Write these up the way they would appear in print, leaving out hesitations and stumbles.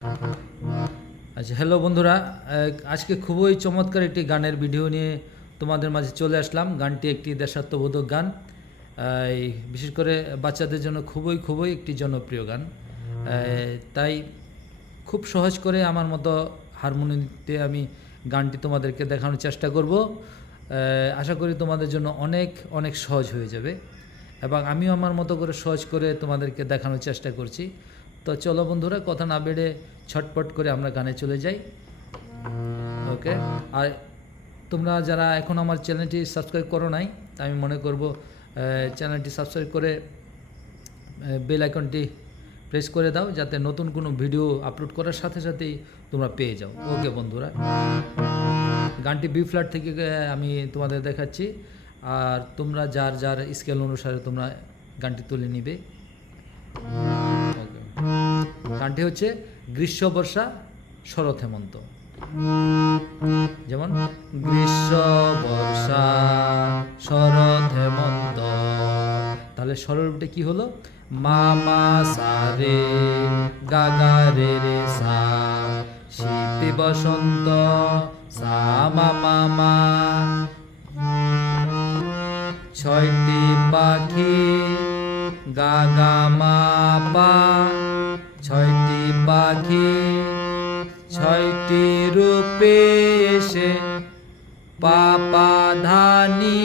আচ্ছা, হ্যালো বন্ধুরা, আজকে খুবই চমৎকার একটি গানের ভিডিও নিয়ে তোমাদের মাঝে চলে আসলাম। গানটি একটি দেশাত্মবোধক গান, বিশেষ করে বাচ্চাদের জন্য খুবই একটি জনপ্রিয় গান। তাই খুব সহজ করে আমার মতো হারমোনিয়ামে আমি গানটি তোমাদেরকে দেখানোর চেষ্টা করব। আশা করি তোমাদের জন্য অনেক অনেক সহজ হয়ে যাবে, এবং আমিও আমার মতো করে সহজ করে তোমাদেরকে দেখানোর চেষ্টা করছি। তো চলো বন্ধুরা, কথা না বেড়ে ছটপট করে আমরা গানে চলে যাই। ওকে, আর তোমরা যারা এখন আমার চ্যানেলটি সাবস্ক্রাইব করো নাই, আমি মনে করব চ্যানেলটি সাবস্ক্রাইব করে বেল আইকনটি প্রেস করে দাও, যাতে নতুন কোনো ভিডিও আপলোড করার সাথে সাথেই তোমরা পেয়ে যাও। ওকে বন্ধুরা, গানটি বি ফ্ল্যাট থেকে আমি তোমাদের দেখাচ্ছি, আর তোমরা যার যার স্কেল অনুসারে তোমরা গানটি তুলে নিবে। ওকে, গানটি হচ্ছে গ্রীষ্ম বর্ষা শরৎ হেমন্ত। যেমন গ্রীষ্ম বর্ষা শরৎ হেমন্ত, তাহলে স্বররূপটা কি হলো? মামা সারে গাগা রে রে সা, শীত বসন্ত সা মামা মা, ছয়টি পাখি গাগা মা পা, ছয়টি পাখি ছয়টি রূপে এসে পাপা ধানি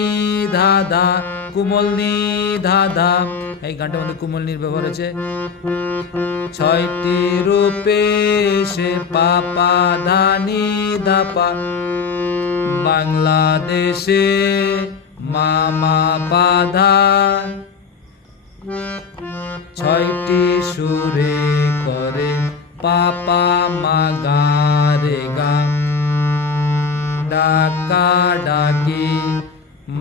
ধাধা কুমলনি ধাধা। এই গানটার মধ্যে কুমলনির ব্যবহার আছে। ছয়টি রূপে এসে পাপা ধানি ধাপা, বাংলাদেশে মামা বাধা, ছয়টি সুরে করে পাপা মা গা রে গা, ডাকা ডাকি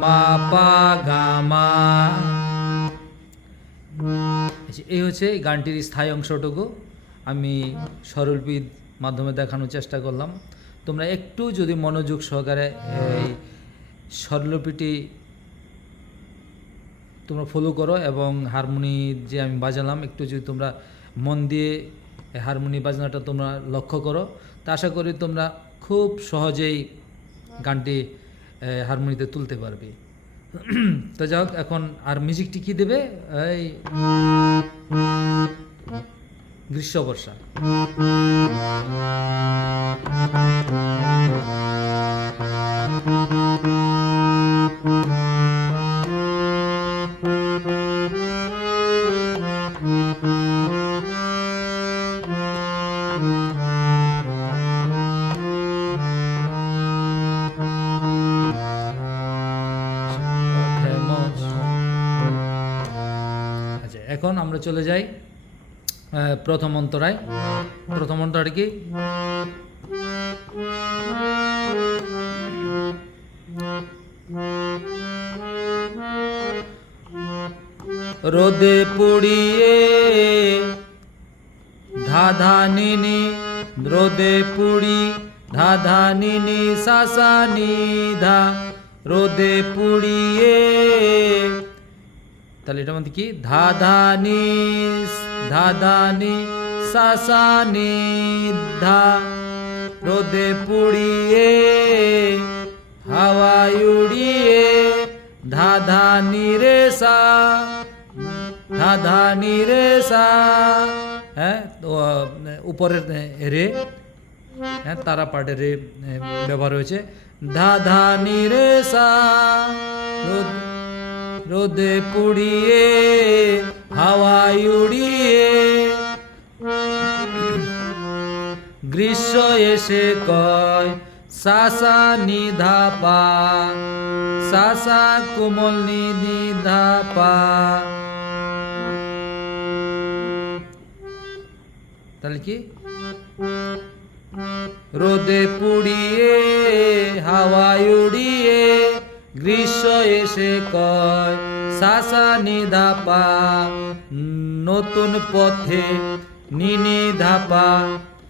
মা পা গা মা। এই হচ্ছে গানটির স্থায়ী অংশটুকু আমি স্বরলিপির মাধ্যমে দেখানোর চেষ্টা করলাম। তোমরা একটু যদি মনোযোগ সহকারে এই স্বরলিপিটি তোমরা ফলো করো, এবং হারমোনি যে আমি বাজালাম একটু যদি তোমরা মন দিয়ে হারমোনি বাজনাটা তোমরা লক্ষ্য করো, তা আশা করি তোমরা খুব সহজেই গানটি হারমোনিতে তুলতে পারবে। তো যাই হোক, এখন আর মিউজিকটি কী দেবে? এই গ্রীষ্ম বর্ষা। আচ্ছা, এখন আমরা চলে যাই প্রথম অন্তরায়। প্রথম অন্তরায় কি? রোদে পুড়িয়ে ধাধা নিনি, রোদে পুড়ি ধাধা নিনি সাসা নিধা, রোদে পুড়িয়ে, তাহলে এটা মধ্যে কি? ধাধানি ধাধানি সাসা নিধা, রোদে পুড়িয়ে হাওয়ায় উড়িয়ে ধাধানি রে সা, ধাধানি রে সা। হ্যাঁ, উপরের রে, হ্যাঁ, তারা পাটে রে ব্যবহার হয়েছে। ধাধানি রে সা, রোদে পুড়িয়ে হাওয়ায় উড়িয়ে, গ্রীষ্ম এসে কয় সাসা নিধা পা, সাসা কোমল নিধা পা। তাহলে কি? রোদে পুড়িয়ে হাওয়ায় উড়িয়ে, গ্রীষ্ম এসে কয় সাসা নিধা পা, নতুন পথে নিনি ধাপা,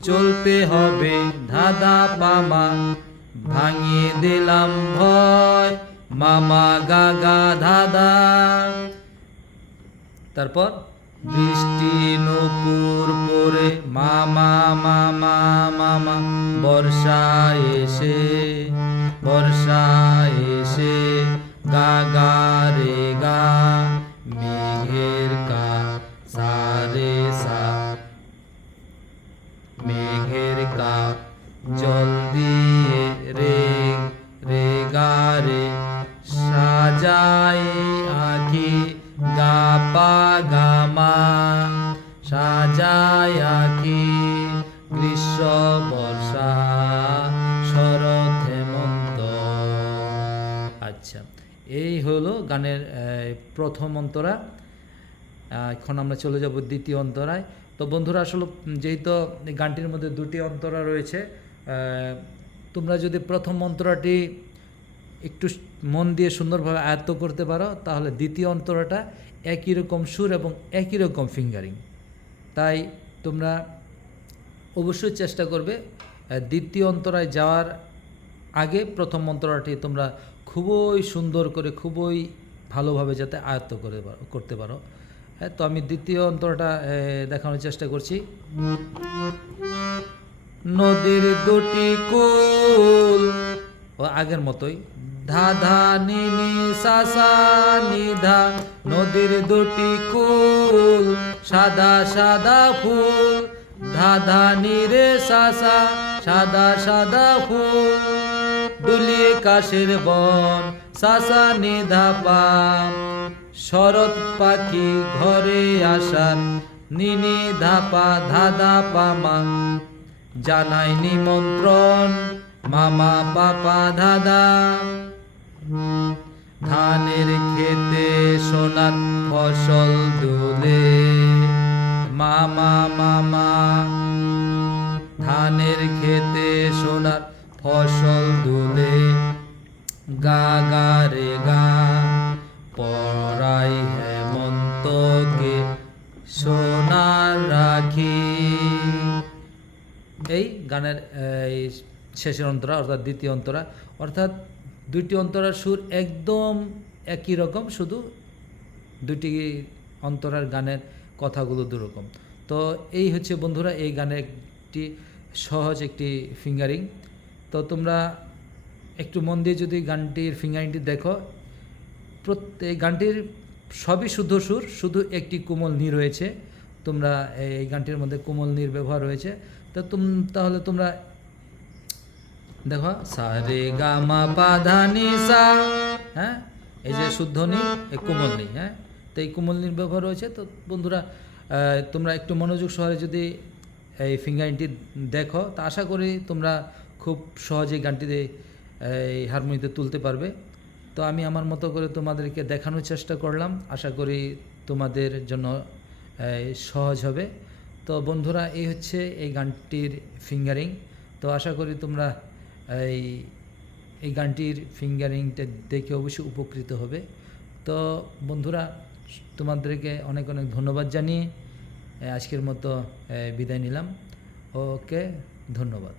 চলতে হবে ধাদা পামা, ভাঙিয়ে দিলাম ভয় মামা গাগা ধাদা। তারপর বৃষ্টি নূপুর পরে মামা মা বর্ষা এসে গা গা রে গা, মেঘের কা সা রে সা, মেঘের কা জল দিয়ে রে রে গা রে, সাজায় আঁকি গা পা গা মা, সাজায় আঁকি গ্রীষ্ম বর্ষা শরৎ হেমন্ত। আচ্ছা, এই হলো গানের প্রথম অন্তরা। এখন আমরা চলে যাব দ্বিতীয় অন্তরায়। তো বন্ধুরা, আসলে যেহেতু গানটির মধ্যে দুটি অন্তরা রয়েছে, তোমরা যদি প্রথম অন্তরাটি একটু মন দিয়ে সুন্দরভাবে আয়ত্ত করতে পারো, তাহলে দ্বিতীয় অন্তরাটা একই রকম সুর এবং একই রকম ফিঙ্গারিং। তাই তোমরা অবশ্যই চেষ্টা করবে দ্বিতীয় অন্তরায় যাওয়ার আগে প্রথম অন্তরাটি তোমরা খুবই সুন্দর করে, খুবই ভালোভাবে যাতে আয়ত্ত করতে পারো। তো আমি দ্বিতীয় অন্তরাটা দেখানোর চেষ্টা করছি। নদীর দুটি কুল, ও আগের মতোই, ধা ধা নি নি সা সা নি ধা, নদীর দুটি কুল, সাদা সাদা ফুল, ধা ধা নি রে সা সা, সাদা সাদা ফুল, দুলিয়ে কাশের বন, সা সা নি ধা পা, শরৎ পাখি ঘরে আসার, নি নি ধা পা ধা ধা পা মা, জানাই নিমন্ত্রণ মামা পাপা দাদা, ধানের খেতে সোনার ফসল দুলে, মামা মামা, ধানের খেতে সোনার ফসল দুলে, গা গা রে গা, পরাই হেমন্তকে সোনার রাখি। এই গানের শেষের অন্তরা অর্থাৎ দ্বিতীয় অন্তরা, অর্থাৎ দুইটি অন্তরার সুর একদম একই রকম, শুধু দুটি অন্তরার গানের কথাগুলো দুরকম। তো এই হচ্ছে বন্ধুরা এই গানের একটি সহজ একটি ফিঙ্গারিং। তো তোমরা একটু মন দিয়ে যদি গানটির ফিঙ্গারিংটি দেখো, প্রত্যেক গানটির সবই শুদ্ধ সুর, শুধু একটি কোমল নি রয়েছে। তোমরা এই গানটির মধ্যে কোমল নির ব্যবহার রয়েছে। তো তাহলে তোমরা দেখো, সা রে গা মা পা ধা নি সা, হ্যাঁ, এই যে শুদ্ধ নি, এই কোমল নি, হ্যাঁ, তো এই কোমল নির ব্যবহার রয়েছে। তো বন্ধুরা, তোমরা একটু মনোযোগ সহকারে যদি এই ফিঙ্গারিংটি দেখো, তা আশা করি তোমরা খুব সহজেই গানটিতে এই হারমোনিতে তুলতে পারবে। তো আমি আমার মতো করে তোমাদেরকে দেখানোর চেষ্টা করলাম, আশা করি তোমাদের জন্য সহজ হবে। তো বন্ধুরা, এই হচ্ছে এই গানটির ফিঙ্গারিং। তো আশা করি তোমরা এই গানটির ফিঙ্গারিংটা দেখে অবশ্যই উপকৃত হবে। তো বন্ধুরা, তোমাদেরকে অনেক অনেক ধন্যবাদ জানিয়ে আজকের মতো বিদায় নিলাম। ওকে, ধন্যবাদ।